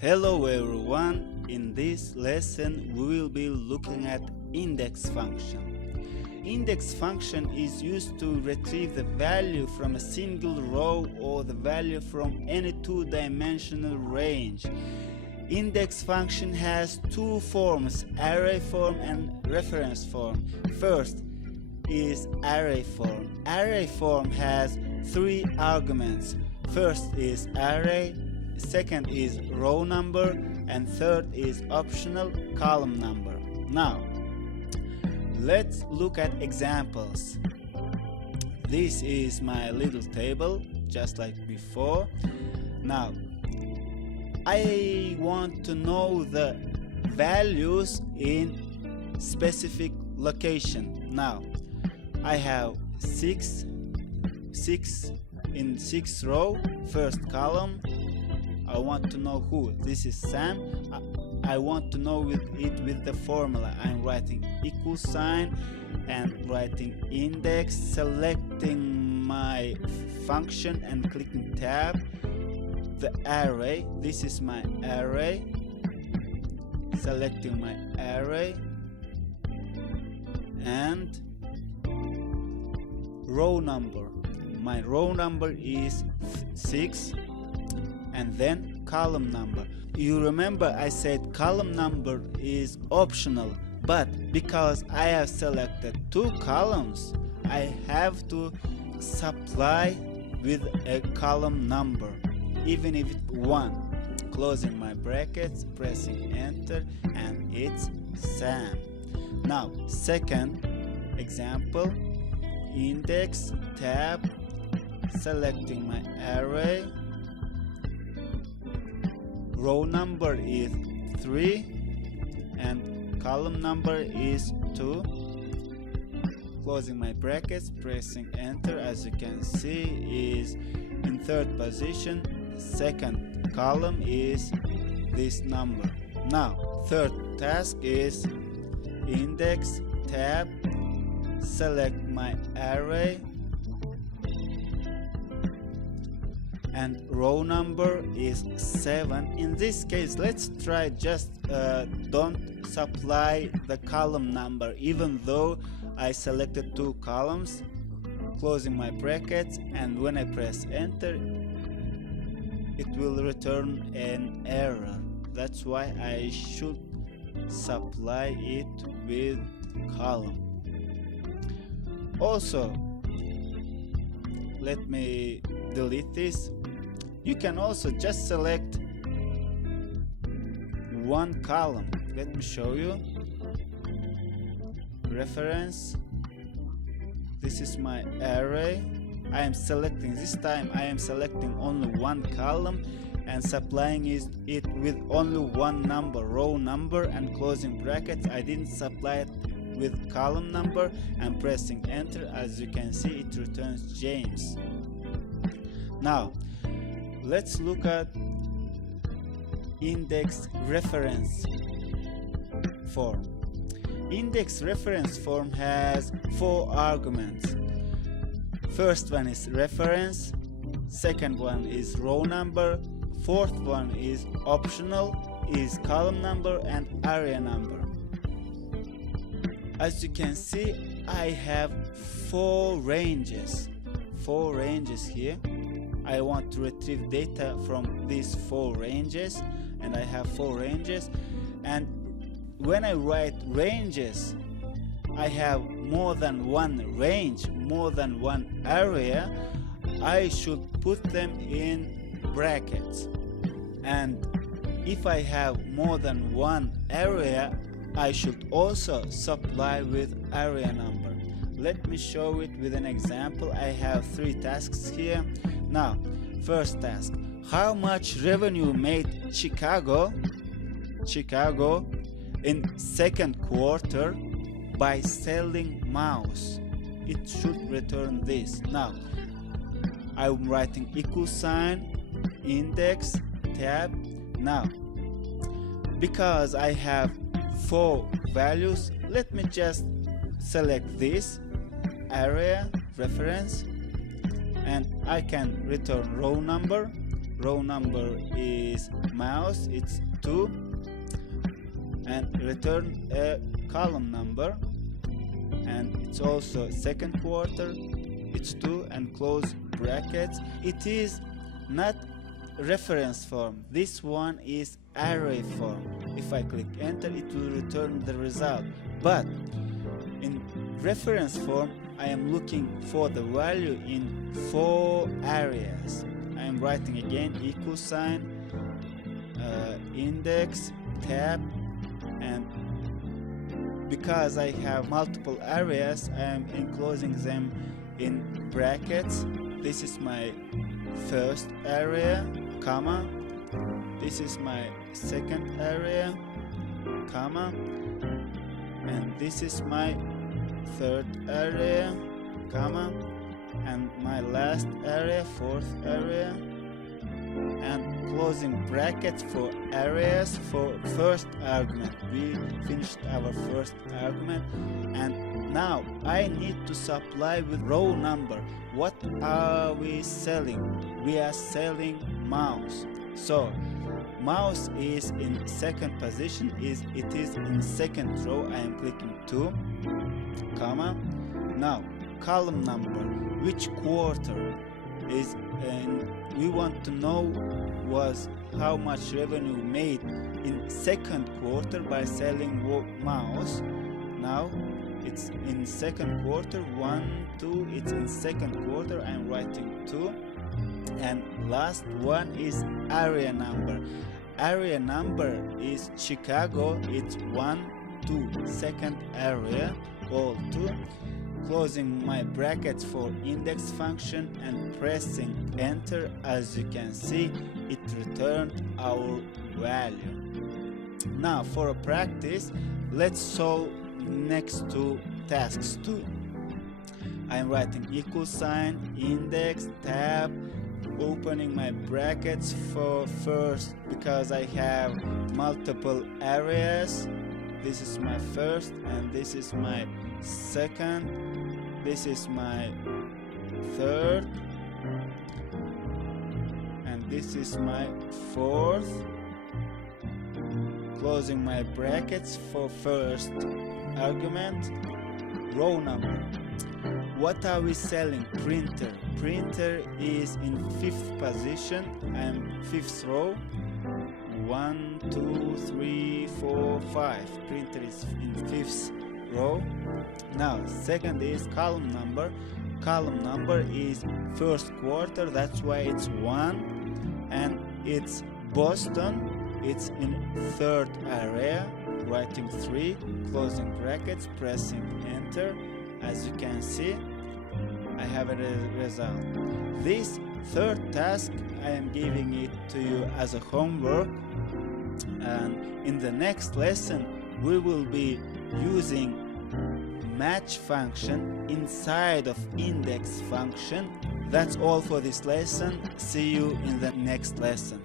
Hello everyone, in this lesson we will be looking at index function. Index function is used to retrieve the value from a single row or the value from any two-dimensional range. Index function has two forms, array form and reference form. First is array form. Array form has three arguments. First is array, second is row number, and third is optional column number. Now let's look at examples. This is my little table just like before. Now I want to know the values in specific location. Now I have six in 6th row, first column. I want to know who. This is Sam. I want to know it with the formula. I'm writing equal sign and writing index, selecting my function and clicking tab. The array, this is my array, selecting my array, and row number. My row number is 6, and then column number. You remember I said column number is optional, but because I have selected two columns, I have to supply with a column number, even if it's 1. Closing my brackets, pressing enter, and it's Sam. Now second example, index, tab, selecting my array, row number is 3 and column number is 2. Closing my brackets, pressing enter. As you can see, is in third position. Second column is this number. Now third task is index, tab, select my array, and row number is 7. In this case, let's try just don't supply the column number, even though I selected two columns. Closing my brackets, and when I press enter, it will return an error. That's why I should supply it with column. Also, let me delete this. You can also just select one column. Let me show you. Reference. This is my array. I am selecting, this time I am selecting only one column and supplying it with only one number, row number, and closing brackets. I didn't supply it with column number, and pressing enter. As you can see, it returns James. Now let's look at index reference form. Index reference form has 4 arguments. First one is reference, second one is row number, fourth one is optional, is column number, and area number. As you can see, I have 4 ranges here. I want to retrieve data from these 4 ranges, and I have 4 ranges. And when I write ranges, I have more than one range, more than one area. I should put them in brackets. And if I have more than one area, I should also supply with area number. Let me show it with an example. I have 3 tasks here. Now, first task, how much revenue made Chicago in second quarter by selling mouse? It should return this. Now I'm writing equal sign, index, tab. Now because I have 4 values, let me just select this area reference, and I can return row number. Row number is mouse, it's 2, and return a column number, and it's also second quarter, it's 2, and close brackets. It is not reference form, this one is array form. If I click enter, it will return the result, but in reference form I am looking for the value in 4 areas. I am writing again equal sign, index, tab, and because I have multiple areas, I am enclosing them in brackets. This is my first area, comma. This is my second area, comma. And this is my third area, comma. And my last area, fourth area. And closing brackets for areas for first argument. We finished our first argument, and now I need to supply with row number. What are we selling? We are selling mouse. So mouse is in second position, it is in second row. I am clicking 2, comma. Now column number, which quarter is, and we want to know was how much revenue made in second quarter by selling mouse. Now it's in second quarter, 1, 2, it's in second quarter, I'm writing 2. And last one is area number. Area number is Chicago, it's 1, 2, second area, all 2. Closing my brackets for index function and pressing enter. As you can see, it returned our value. Now for a practice, let's solve next two tasks too. I'm writing equal sign, index, tab, opening my brackets for first because I have multiple areas. This is my first and this is my second, this is my third, and this is my fourth. Closing my brackets for first argument. Row number. What are we selling? Printer. Printer is in 5th position. I'm 5th row. 1, 2, 3, 4, 5. Printer is in 5th row. Now second is column number. Column number is first quarter, that's why it's 1, and it's Boston, it's in third area, writing 3, closing brackets, pressing enter. As you can see, I have a result. This third task I am giving it to you as a homework, and in the next lesson we will be using match function inside of index function. That's all for this lesson. See you in the next lesson.